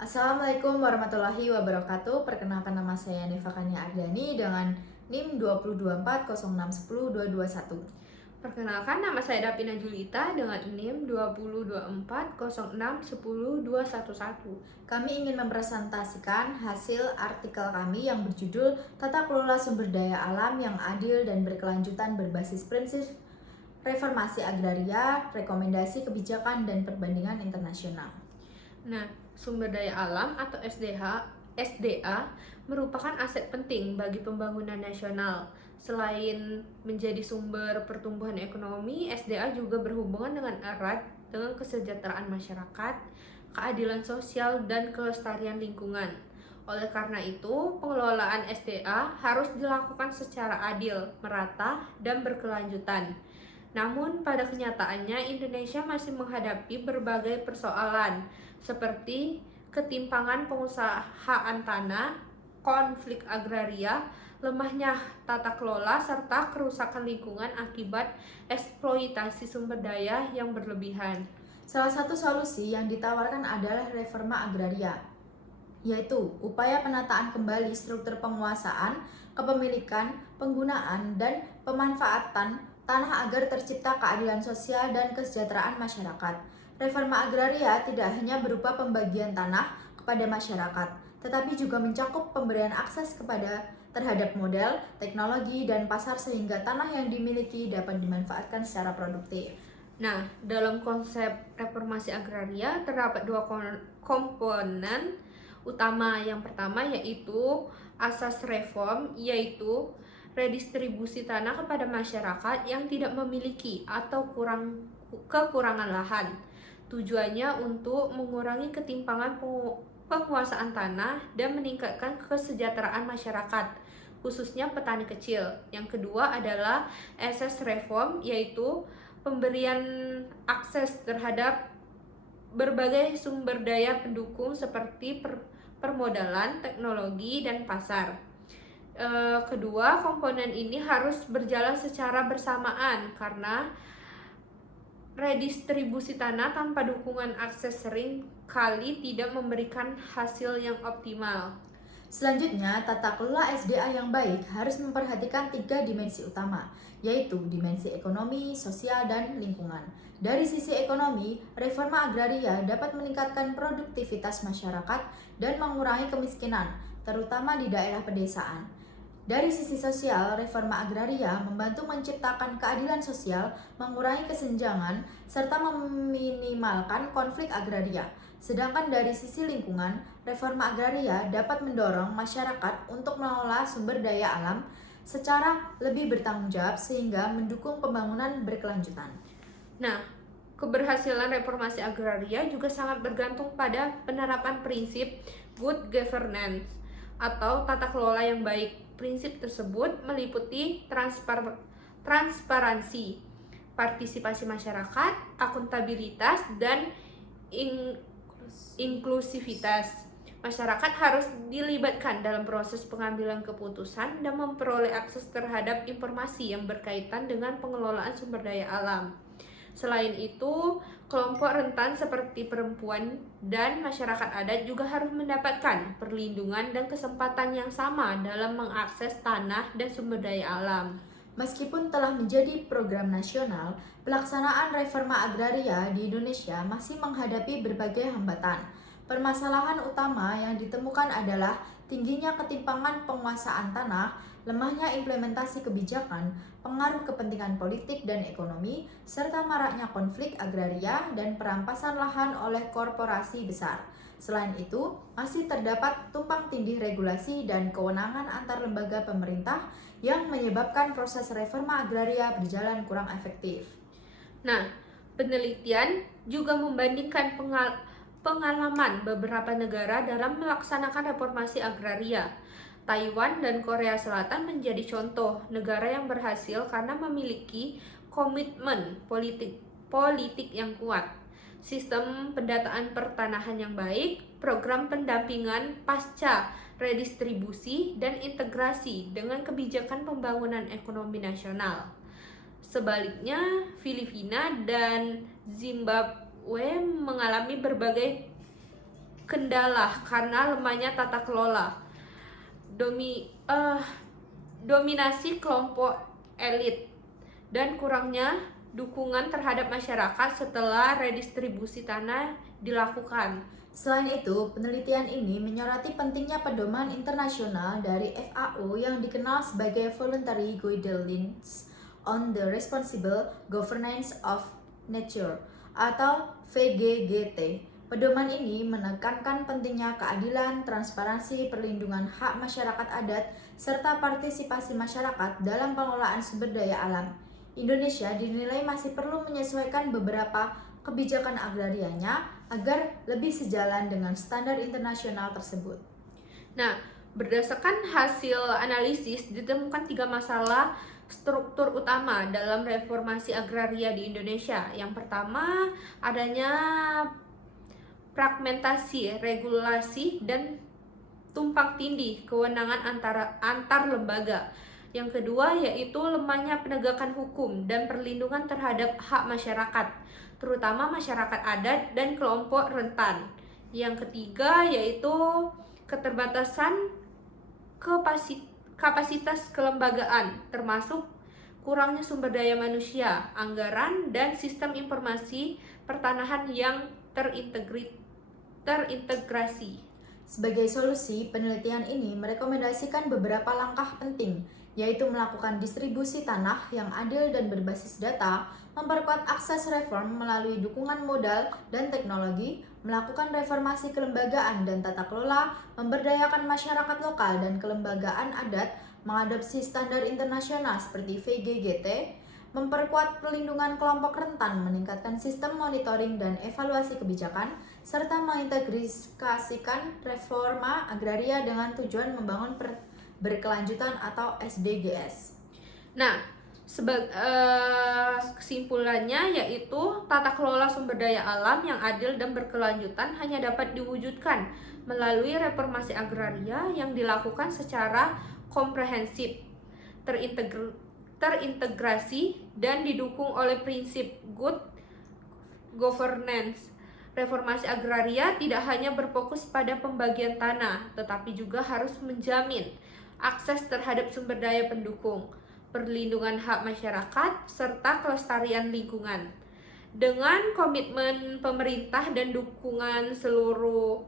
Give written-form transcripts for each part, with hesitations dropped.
Assalamualaikum warahmatullahi wabarakatuh. Perkenalkan, nama saya Neva Kania Ardani dengan NIM 202406102221. Perkenalkan, nama saya Davina Julita dengan NIM 202406102111. Kami ingin mempresentasikan hasil artikel kami yang berjudul Tata Kelola Sumber Daya Alam yang Adil dan Berkelanjutan Berbasis Prinsip Reformasi Agraria, Rekomendasi Kebijakan dan Perbandingan Internasional. Nah, sumber daya alam atau SDA merupakan aset penting bagi pembangunan nasional. Selain menjadi sumber pertumbuhan ekonomi, SDA juga berhubungan dengan erat dengan kesejahteraan masyarakat, keadilan sosial, dan kelestarian lingkungan. Oleh karena itu, pengelolaan SDA harus dilakukan secara adil, merata, dan berkelanjutan. Namun, pada kenyataannya, Indonesia masih menghadapi berbagai persoalan, seperti ketimpangan pengusahaan tanah, konflik agraria, lemahnya tata kelola, serta kerusakan lingkungan akibat eksploitasi sumber daya yang berlebihan. Salah satu solusi yang ditawarkan adalah reforma agraria, yaitu upaya penataan kembali struktur penguasaan, kepemilikan, penggunaan, dan pemanfaatan tanah agar tercipta keadilan sosial dan kesejahteraan masyarakat. Reforma agraria tidak hanya berupa pembagian tanah kepada masyarakat, tetapi juga mencakup pemberian akses terhadap model, teknologi, dan pasar sehingga tanah yang dimiliki dapat dimanfaatkan secara produktif. Nah, dalam konsep reformasi agraria terdapat dua komponen utama. Yang pertama yaitu asas reform, yaitu redistribusi tanah kepada masyarakat yang tidak memiliki atau kekurangan lahan. Tujuannya untuk mengurangi ketimpangan penguasaan tanah dan meningkatkan kesejahteraan masyarakat, khususnya petani kecil. Yang kedua adalah asas reform, yaitu pemberian akses terhadap berbagai sumber daya pendukung seperti permodalan, teknologi, dan pasar. Kedua komponen ini harus berjalan secara bersamaan karena redistribusi tanah tanpa dukungan akses sering kali tidak memberikan hasil yang optimal. Selanjutnya, tata kelola SDA yang baik harus memperhatikan 3 dimensi utama, yaitu dimensi ekonomi, sosial, dan lingkungan. Dari sisi ekonomi, reforma agraria dapat meningkatkan produktivitas masyarakat dan mengurangi kemiskinan, terutama di daerah pedesaan. Dari sisi sosial, reforma agraria membantu menciptakan keadilan sosial, mengurangi kesenjangan, serta meminimalkan konflik agraria. Sedangkan dari sisi lingkungan, reforma agraria dapat mendorong masyarakat untuk mengelola sumber daya alam secara lebih bertanggung jawab sehingga mendukung pembangunan berkelanjutan. Nah, keberhasilan reformasi agraria juga sangat bergantung pada penerapan prinsip good governance atau tata kelola yang baik. Prinsip tersebut meliputi transparansi, partisipasi masyarakat, akuntabilitas, dan inklusivitas. Masyarakat harus dilibatkan dalam proses pengambilan keputusan dan memperoleh akses terhadap informasi yang berkaitan dengan pengelolaan sumber daya alam. Selain itu, kelompok rentan seperti perempuan dan masyarakat adat juga harus mendapatkan perlindungan dan kesempatan yang sama dalam mengakses tanah dan sumber daya alam. Meskipun telah menjadi program nasional, pelaksanaan reforma agraria di Indonesia masih menghadapi berbagai hambatan. Permasalahan utama yang ditemukan adalah tingginya ketimpangan penguasaan tanah, lemahnya implementasi kebijakan, pengaruh kepentingan politik dan ekonomi, serta maraknya konflik agraria dan perampasan lahan oleh korporasi besar. Selain itu, masih terdapat tumpang tindih regulasi dan kewenangan antar lembaga pemerintah yang menyebabkan proses reforma agraria berjalan kurang efektif. Nah, penelitian juga membandingkan pengalaman beberapa negara dalam melaksanakan reformasi agraria. Taiwan dan Korea Selatan menjadi contoh negara yang berhasil karena memiliki komitmen politik yang kuat, sistem pendataan pertanahan yang baik, program pendampingan pasca redistribusi, dan integrasi dengan kebijakan pembangunan ekonomi nasional. Sebaliknya, Filipina dan Zimbabwe mengalami berbagai kendala karena lemahnya tata kelola, dominasi kelompok elit, dan kurangnya dukungan terhadap masyarakat setelah redistribusi tanah dilakukan. Selain itu, penelitian ini menyoroti pentingnya pedoman internasional dari FAO yang dikenal sebagai Voluntary Guidelines on the Responsible Governance of Nature atau VGGT. Pedoman ini menekankan pentingnya keadilan, transparansi, perlindungan hak masyarakat adat, serta partisipasi masyarakat dalam pengelolaan sumber daya alam. Indonesia dinilai masih perlu menyesuaikan beberapa kebijakan agrarianya agar lebih sejalan dengan standar internasional tersebut. Nah, berdasarkan hasil analisis, ditemukan 3 masalah struktur utama dalam reformasi agraria di Indonesia. Yang pertama, adanya fragmentasi regulasi dan tumpang tindih kewenangan antar lembaga. Yang kedua yaitu lemahnya penegakan hukum dan perlindungan terhadap hak masyarakat, terutama masyarakat adat dan kelompok rentan. Yang ketiga yaitu keterbatasan kapasitas kelembagaan, termasuk kurangnya sumber daya manusia, anggaran, dan sistem informasi pertanahan yang terintegrasi. Sebagai solusi, penelitian ini merekomendasikan beberapa langkah penting, yaitu melakukan distribusi tanah yang adil dan berbasis data, memperkuat akses reform melalui dukungan modal dan teknologi, melakukan reformasi kelembagaan dan tata kelola, memberdayakan masyarakat lokal dan kelembagaan adat, mengadopsi standar internasional seperti VGGT, memperkuat perlindungan kelompok rentan, meningkatkan sistem monitoring dan evaluasi kebijakan, serta mengintegrasikan reforma agraria dengan tujuan membangun berkelanjutan atau SDGs. Nah, kesimpulannya yaitu tata kelola sumber daya alam yang adil dan berkelanjutan hanya dapat diwujudkan melalui reformasi agraria yang dilakukan secara komprehensif, terintegrasi, dan didukung oleh prinsip good governance. Reformasi agraria tidak hanya berfokus pada pembagian tanah, tetapi juga harus menjamin akses terhadap sumber daya pendukung, perlindungan hak masyarakat, serta kelestarian lingkungan. Dengan komitmen pemerintah dan dukungan seluruh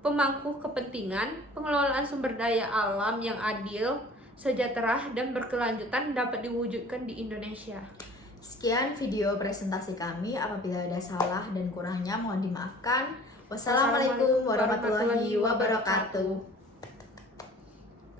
pemangku kepentingan, pengelolaan sumber daya alam yang adil, sejahtera, dan berkelanjutan dapat diwujudkan di Indonesia. Sekian video presentasi kami. Apabila ada salah dan kurangnya mohon dimaafkan. Wassalamualaikum warahmatullahi wabarakatuh.